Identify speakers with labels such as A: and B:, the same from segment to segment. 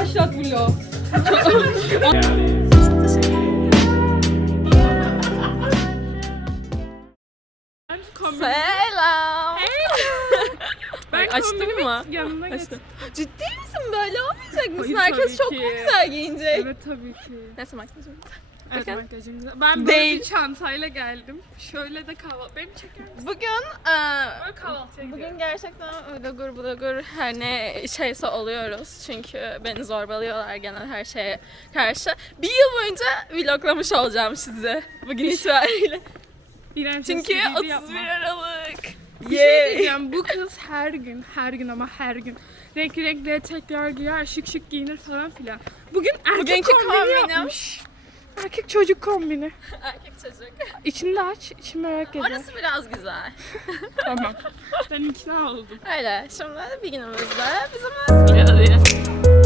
A: başlat vlog.
B: Selam.
A: Ben
B: açtın mı?
A: Yanına açtım.
B: Ciddi misin? Böyle olmayacak mısın?
A: Hayır,
B: Herkes
A: tabii
B: çok
A: ki.
B: mu güzel giyinecek?
A: Evet tabii ki.
B: Neyse makyajım.
A: Evet
B: Bakın.
A: makyajım güzel. Ben böyle
B: Değil.
A: bir çantayla geldim. Şöyle de kahvaltı. Benim çeker misin?
B: Bugün
A: Böyle kahvaltıya gidiyorum.
B: bugün gerçekten vlogger her ne şeyse oluyoruz. Çünkü beni zorbalıyorlar genel her şeye karşı. Bir yıl boyunca vloglamış olacağım sizi bugün itibariyle.
A: İğrenç
B: Çünkü
A: espriydi,
B: 31
A: yapma.
B: Aralık.
A: Bir şey diyeceğim, bu kız her gün ama her gün renkli etekler giyer, şık şık giyinir falan filan. Bugün erkek
B: Bugünkü
A: kombini
B: kombinim.
A: yapmış. Erkek çocuk kombini.
B: Erkek çocuk.
A: İçini bir içim merak ediyor.
B: Orası biraz güzel.
A: Tamam. Ben ikna oldum.
B: Öyle. Şimdi bir günümüzde bizim gidiyoruz.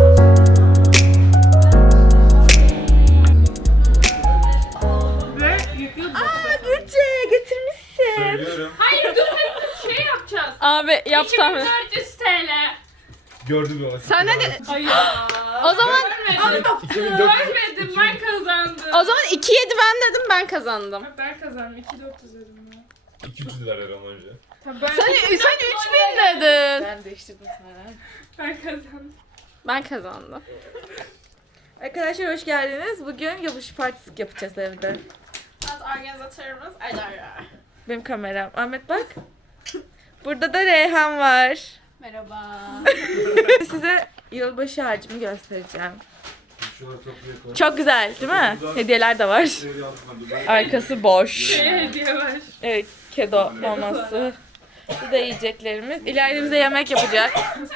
A: Ve yüklü
B: Gürce getirmişsin.
C: Söylüyorum.
A: Hayır dur hep şey yapacağız.
B: Abi yap tahmin.
A: 2400 TL.
C: Gördüm ama.
B: Sen ne de...
A: Hayır.
B: O zaman...
A: Görmedim ben kazandım.
B: O zaman 2-7 ben dedim ben kazandım.
A: Ben kazandım 2400 dedim ya.
C: 200 lira ver ama önce.
A: Tabii ben,
B: Sen 3000 dedin.
D: Ben değiştirdim sana.
A: ben kazandım.
B: Ben kazandım.
D: Arkadaşlar hoş geldiniz. Bugün yılbaşı partisi yapacağız evde.
B: Evet, organizatörümüz Alara.
D: Benim kameram. Ahmet bak. Burada da Reyhan var.
B: Merhaba.
D: Size yılbaşı ağacımı göstereceğim.
C: Şuraları topluya koy.
D: Çok güzel değil mi? Hediyeler de var. Arkası boş.
A: Hediye var.
D: Evet, kedo maması. Bu da yiyeceklerimiz. İleride bize yemek yapacak.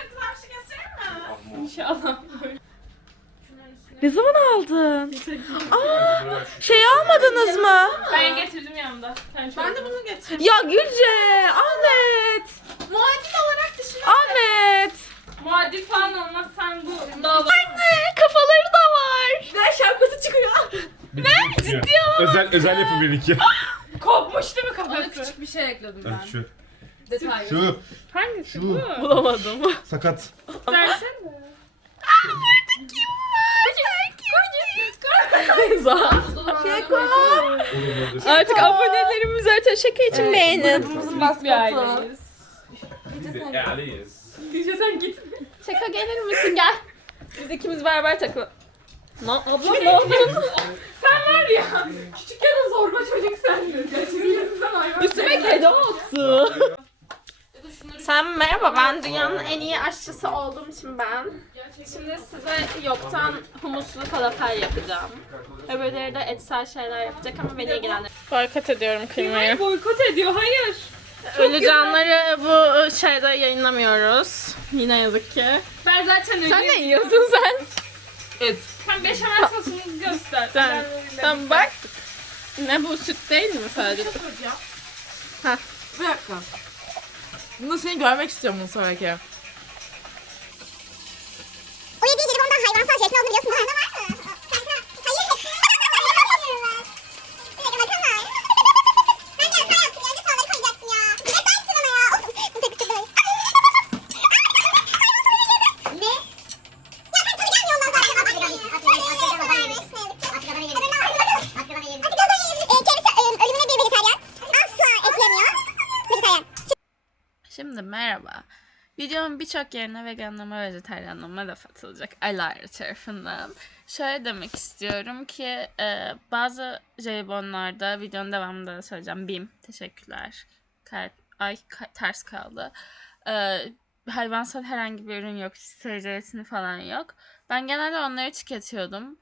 A: İnşallah.
D: Ne zaman aldın? Şey almadınız mı?
A: Ben getirdim yanımda. Ben de bunu getirdim.
D: Ya Gülce, Ahmet.
B: Muadil olarak düşün.
D: Ahmet.
A: Muadil falan olmaz sen bu.
B: Kafaları da var.
D: Ne şapkası çıkıyor.
C: Ne? Ciddi özel yapım benimki.
A: Kopmuş değil mi
B: Ona
A: kafası?
B: küçük bir şey ekledim ben.
C: Şu.
B: Detay.
C: Şu.
A: Hangisi
C: Şu.
A: bu?
B: Bulamadım.
C: Sakat.
A: Versene.
B: Artık abonelerimiz zaten şaka için beğenin.
A: Bir aileyiz.
C: Değerliyiz.
A: Gülce sen git.
B: Şaka gelir misin gel. Biz ikimiz beraber takıl. Lan ablam ne yapıyorsun?
A: Sen var ya. Küçükken de zorba çocuk sendin. Gerçekten hayvan.
B: Üstüme kedi attı. Sen merhaba, ben dünyanın en iyi aşçısı olduğum için ben. Şimdi size yoktan humuslu falafel yapacağım. Öbürleri de etsel şeyler yapacak ama beni ilgilendirmiyor. Boykot ediyorum kıymayı.
A: Boykot ediyor. Hayır.
B: Ölü canları bu şeyde yayınlamıyoruz. Yine yazık ki.
A: Ben zaten öyle.
B: Sen ne yiyorsun sen?
D: Evet.
A: Sen beşamel sosunu göster.
B: Sen, sen bak. Ne bu, süt değil mi sadece?
D: Bir dakika. Bunu seni görmek istiyorum bunu sonraki.
E: O yediği jelibondan hayvansal şeysin olduğunu biliyorsun değil mi? Var mı? Hayır. Bir dakika bakalım. Ben de hata yaptım. Önce soğanları koyacaksın ya. Hep ben içsin ama ya. Of. Bunu tek tek böyle. Ne? Ya sen tabii gelmiyor ondan zaten. Atlıgadan yedim. Kendisi ölümüne bir vejetaryen. Asla et yemiyor. Vejetaryen.
B: Şimdi merhaba. Videomun birçok yerine veganlama, vejetaryenlama laf atılacak Alara tarafından. Şöyle demek istiyorum ki bazı jelibonlarda, videonun devamında da söyleyeceğim. Bim, teşekkürler. Ters kaldı. Hayvansal herhangi bir ürün yok. Jelatini falan yok. Ben genelde onları tüketiyordum.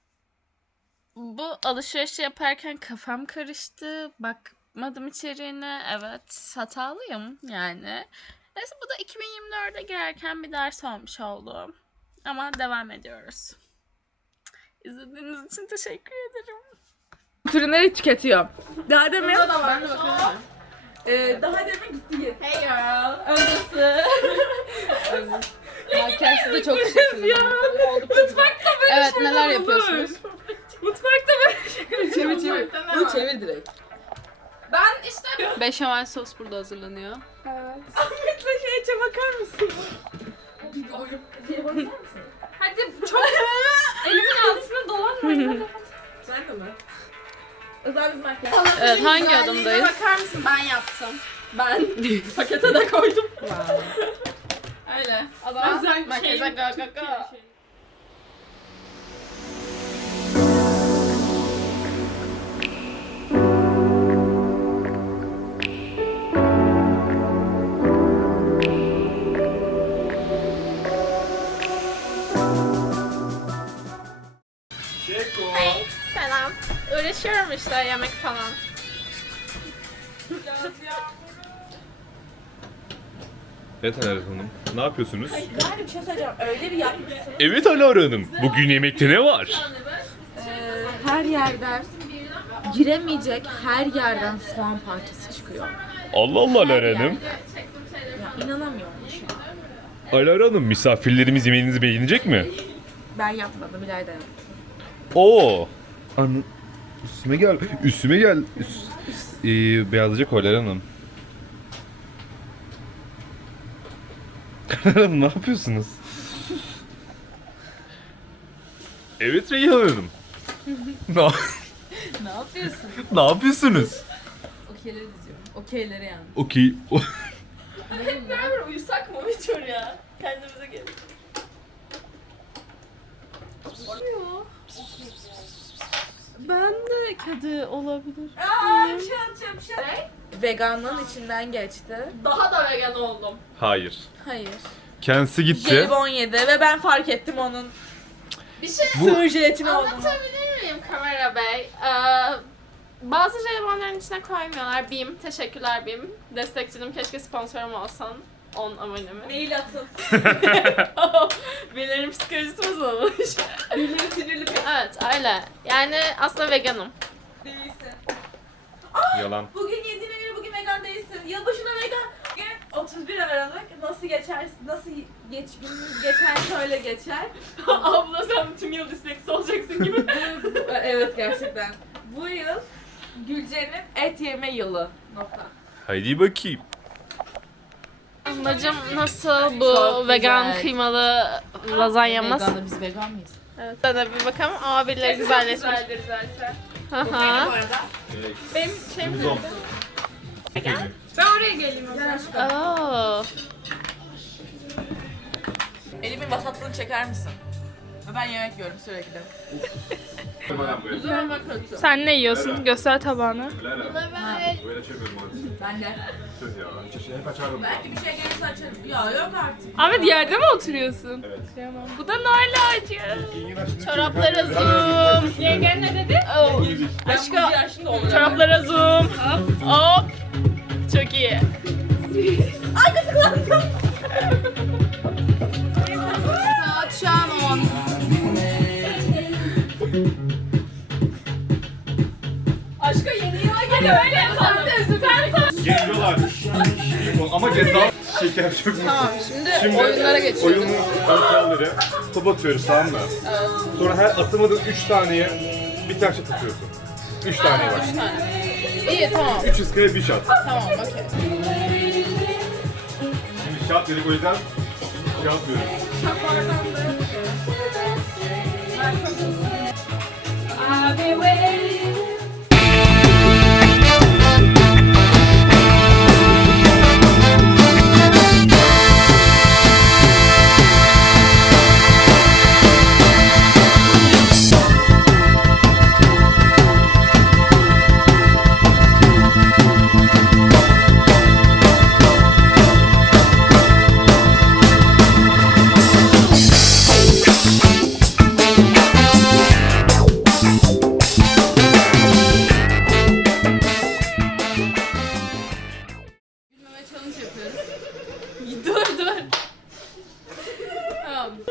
B: Bu alışverişi yaparken kafam karıştı. Bakmadım içeriğine. Evet, hatalıyım yani. Neyse, bu da 2024'e girerken bir ders olmuş oldu. Ama devam ediyoruz. İzlediğiniz için teşekkür ederim.
D: Türünleri tüketiyor. Daha demin.
B: Ben de bakalım.
D: Daha demin gitti.
B: Hey girl. Öncesi. Makyajı da çok şekilli.
A: Mutfakta böyle
B: Evet,
A: şeyler
B: neler
A: olur.
B: yapıyorsunuz?
A: Mutfakta böyle şeyler
D: Çevir çevir.
A: olur.
D: Bunu çevir direkt.
B: Ben işte
F: Beşamel sos burada hazırlanıyor.
A: Ahmet'le şeye bakar mısın? Hadi çok elimin altına dolanmayın.
D: Sen de mi? Özel bir makyaj.
F: Evet, hangi adımdayız?
A: Bakar mısın? Ben yaptım. Ben pakete de koydum. Öyle. Özel makyaja go go go.
C: Çeko.
B: Selam. Uğraşıyorum işte yemek falan.
C: Evet Alara Hanım. Ne yapıyorsunuz?
D: Yani bir şey söyleyeceğim. Öyle bir yapmışsın.
C: Evet Alara Hanım. Bugün yemekte ne var?
D: Her yerden giremeyecek her yerden soğan parçası çıkıyor.
C: Allah Allah Alara Hanım.
D: Ya inanamıyorum şu an.
C: Alara Hanım misafirlerimiz yemeğinizi beğenecek mi?
D: Ben yapmadım, İlayda yaptı.
C: Oo. Üstüme gel. Üstüme gel. Beyazlayacak Alara Hanım. Alara Hanım ne yapıyorsunuz? Evet Reyhan Hanım.
D: Ne yapıyorsun?
C: Ne yapıyorsunuz?
D: Okeyleri diziyorum. Okeyleri yani.
C: Okey.
B: Beraber uyusak mı Vitor ya? Kendimize gelin.
F: Ben de kedi olabilir.
B: Bir şey atacağım bir şey.
D: Veganlığın içinden geçti.
B: Daha da vegan oldum.
C: Hayır.
D: Hayır.
C: Kendisi gitti.
D: Jelibon yedi ve ben fark ettim onun
B: Bir şey
D: sığır jelatini olduğunu.
B: anlatabilir miyim Kamera Bey? Bazı jelibonların içine koymuyorlar. BİM, teşekkürler BİM. Destekçinim, keşke sponsorum olsan. 10 abonemi.
D: Mail atın.
B: Birilerinin psikolojisi bozulmuş.
D: Birileri sinirli bir
B: Evet öyle. Yani aslında veganım.
D: değilsin.
C: Yalan.
D: Bugün yediğine göre bugün vegan değilsin. Yılbaşına vegan. Bugün 31 Aralık. Nasıl geçersin? Nasıl günümüz geçer? Şöyle geçer.
B: Abla sen tüm yıl disleksiz olacaksın gibi.
D: Evet gerçekten. Bu yıl Gülce'nin et yeme yılı. Nokta.
C: Haydi bakayım.
B: Ablacım nasıl bu
D: Çok
B: vegan
D: güzel.
B: kıymalı lazanyamız?
D: Vegan'da biz vegan mıyız?
B: Evet. Sana bir bakalım. Aa birileri güzelleşmiş.
A: Güzeldir zaten.
B: Aha.
A: Benim şeyim nerede? Ben oraya geleyim o zaman.
B: Oo.
D: Elimin vasatlığını çeker misin? Ve ben yemek yiyorum sürekli.
A: Sen ne yiyorsun? Göster tabağını.
D: Ben de. Belki bir şey gelirse açarım. Ya yok artık.
A: Ahmet yerde mi oturuyorsun?
C: Evet.
A: Tamam. Bu da Nail ağacı.
B: Çoraplara zoom.
A: Yengen ne dedi?
B: Oh.
D: Aşkım. Yaşında olur.
B: Çoraplara zoom. Hop. Hop. Çok iyi. Saat şu an 10. Aşka yeni yıla geliyor. Öyle sen de
C: Geliyorlar. Ama ceza şeker çok mu?
F: Tamam, şimdi oyunlara geçiyoruz.
C: Oyunun kuralları. Top atıyoruz tamam mı? Sonra her atamadığın 3 taneye bir tane şat atıyorsun. 3 taneye var.
F: 3 tane. İyi, tamam.
C: 300 kere bir şat.
F: Tamam, okey.
C: Şimdi şat dedik o yüzden şat diyoruz.
F: Gülmeme challenge yapıyoruz. Dur. Tamam.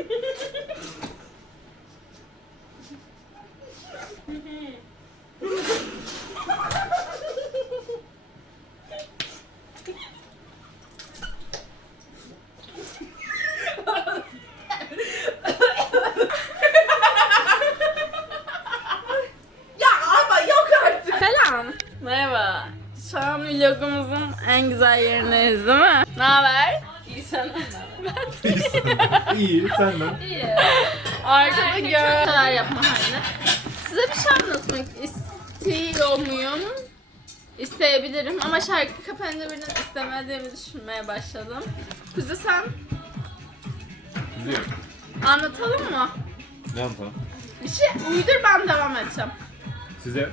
D: Ya ama yok artık.
B: Selam. Merhaba. Şu an vlogumuzun en güzel yerindeyiz değil mi? Ne haber?
F: İyi sen.
C: İyi, senden.
B: İyi. Arkada görüntüler yapma halinde. Size bir şey anlatmak istiyor muyum? İsteyebilirim ama şarkı kapağında birden istemediğimi düşünmeye başladım. Kuzi sen
C: Güzel.
B: anlatalım mı?
C: Ne anlatalım?
B: Bir şey uydur, ben devam edeceğim.
C: Size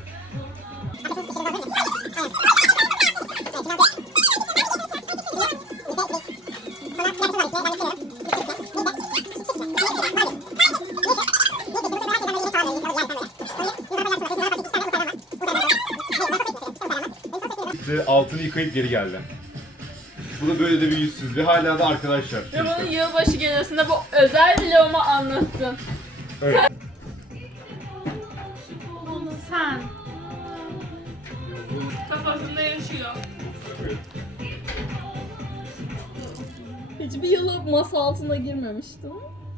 C: altını yıkayıp geri geldi. Bu da böyle de bir yüzsüz ve hala da arkadaşlar.
B: Ve bunu yılbaşı gecesinde bu özel vlogumu anlattın.
C: Evet.
B: Sen.
A: Kafasında yaşıyor.
F: Hiçbir yılı masa altına girmemiştim.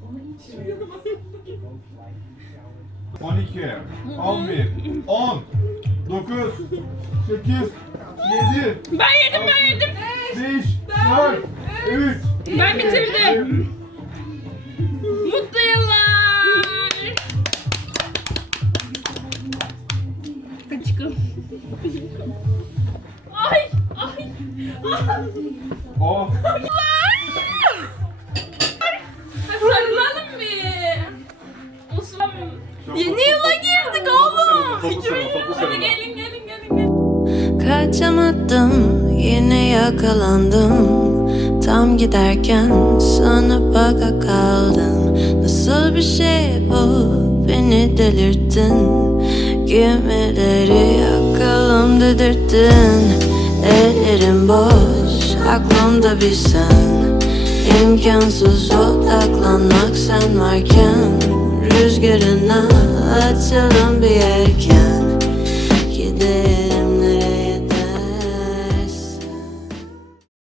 C: 12, 11, 10, 9, 8, 7,
A: Ben yedim.
C: 5, 4, 3,
A: Ben bitirdim. Mutlu yıllar. Çıkın. Ay.
C: oh.
B: Sarılalım bir. Osman. Yeni yıla girdik oğlum.
C: Topu sarılma.
B: Gelin.
G: Kaçamadım, yine yakalandım. Tam giderken sana baka kaldım. Nasıl bir şey bu, beni delirttin. Gemileri yakalım dedirttin. Ellerim boş, aklımda bir sen. İmkansız odaklanmak sen varken. Rüzgarına açalım bir yelken.